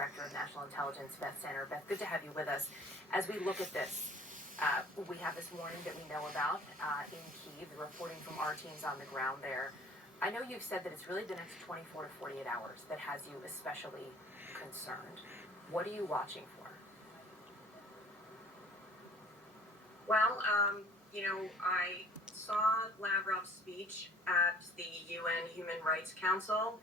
Director of National Intelligence, Beth Sander. Beth, good to have you with us. As we look at this, we have this warning that we know about in Kyiv, the reporting from our teams on the ground there. I know you've said that it's really the next 24 to 48 hours that has you especially concerned. What are you watching for? Well, I saw Lavrov's speech at the UN Human Rights Council,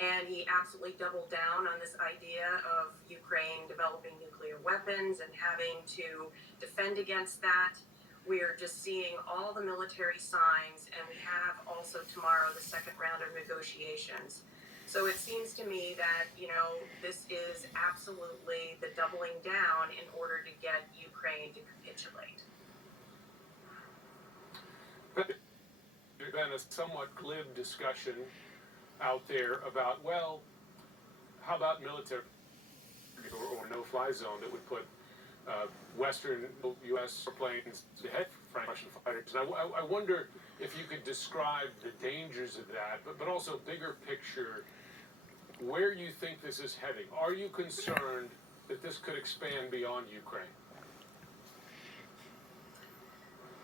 and he absolutely doubled down on this idea of Ukraine developing nuclear weapons and having to defend against that. We're just seeing all the military signs, and we have also tomorrow the second round of negotiations. So it seems to me that, this is absolutely the doubling down in order to get Ukraine to capitulate. There's been a somewhat glib discussion out there about, well, how about military or no-fly zone that would put Western U.S. planes ahead of Russian fighters. And I wonder if you could describe the dangers of that, but also bigger picture, where you think this is heading. Are you concerned that this could expand beyond Ukraine?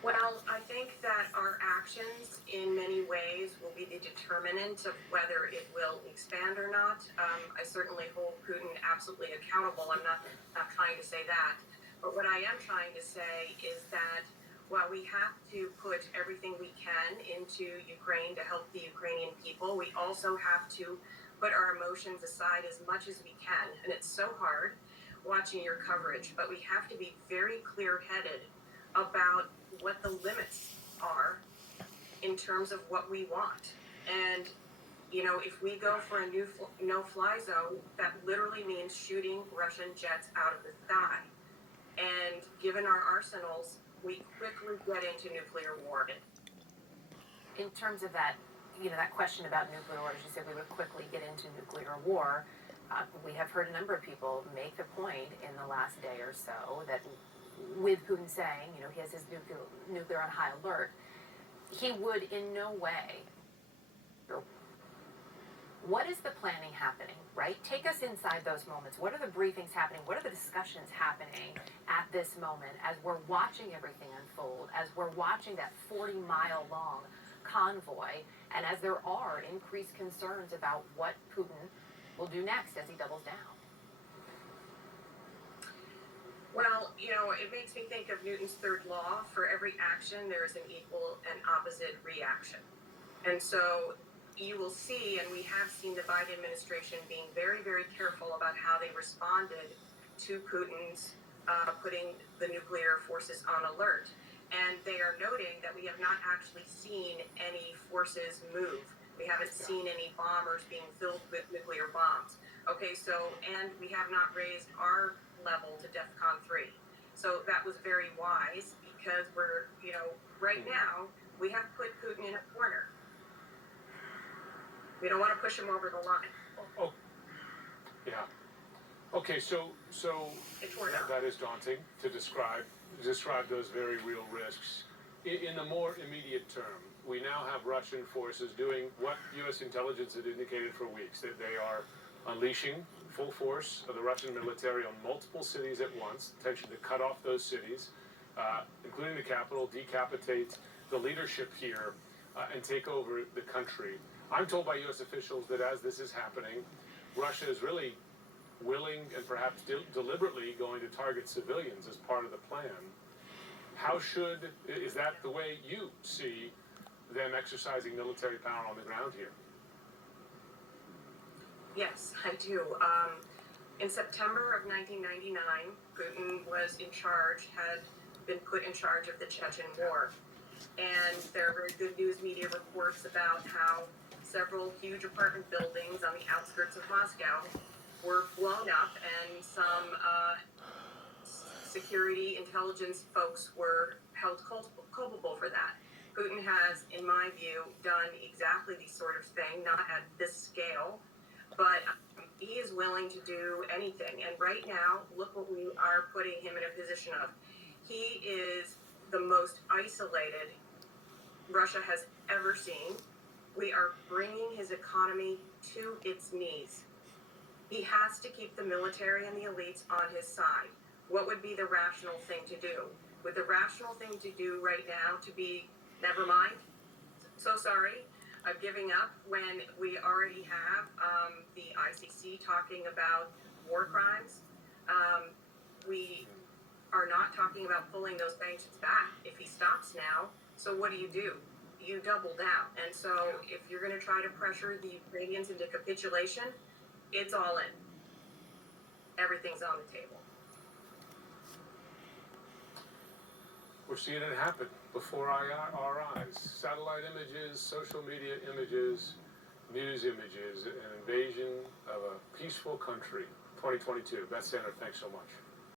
Well, I think that our actions in many ways will be the determinant of whether it will expand or not. I certainly hold Putin absolutely accountable. I'm not trying to say that. But what I am trying to say is that while we have to put everything we can into Ukraine to help the Ukrainian people, we also have to put our emotions aside as much as we can. And it's so hard watching your coverage, but we have to be very clear-headed about what the limits are in terms of what we want. And, if we go for a new no-fly zone, that literally means shooting Russian jets out of the sky. And given our arsenals, we quickly get into nuclear war. In terms of that, that question about nuclear war, as you said, we would quickly get into nuclear war. We have heard a number of people make the point in the last day or so that with Putin saying, he has his nuclear on high alert, he would in no way. What is the planning happening, right? Take us inside those moments. What are the briefings happening? What are the discussions happening at this moment as we're watching everything unfold, as we're watching that 40-mile-long convoy, and as there are increased concerns about what Putin will do next as he doubles down? Well, it makes me think of Newton's third law. For every action, there is an equal and opposite reaction. And so you will see, and we have seen the Biden administration being very, very careful about how they responded to Putin's putting the nuclear forces on alert. And they are noting that we have not actually seen any forces move. We haven't seen any bombers being filled with nuclear bombs. Okay, and we have not raised our level to DEFCON 3. So that was very wise because we're, right now, we have put Putin in a corner. We don't want to push him over the line. Oh, yeah. Okay, so that is daunting to describe those very real risks. In the more immediate term, we now have Russian forces doing what U.S. intelligence had indicated for weeks, that they are unleashing full force of the Russian military on multiple cities at once, intention to cut off those cities, including the capital, decapitate the leadership here, and take over the country. I'm told by U.S. officials that as this is happening, Russia is really willing and perhaps deliberately going to target civilians as part of the plan. Is that the way you see them exercising military power on the ground here? Yes, I do. In September of 1999, Putin was had been put in charge of the Chechen War. And there are very good news media reports about how several huge apartment buildings on the outskirts of Moscow were blown up, and some security intelligence folks were held culpable for that. Putin has, in my view, done exactly the sort of thing, not at this scale, but he is willing to do anything. And right now, look what we are putting him in a position of. He is the most isolated Russia has ever seen. We are bringing his economy to its knees. He has to keep the military and the elites on his side. What would be the rational thing to do? Would the rational thing to do right now to be, never mind, so sorry, I'm giving up, when we already have the ICC talking about war crimes? We are not talking about pulling those sanctions back. If he stops now, so what do? You double down. And so if you're going to try to pressure the Ukrainians into capitulation, it's all in. Everything's on the table. We're seeing it happen before our eyes. Satellite images, social media images, news images, an invasion of a peaceful country. 2022. Beth Sander, thanks so much.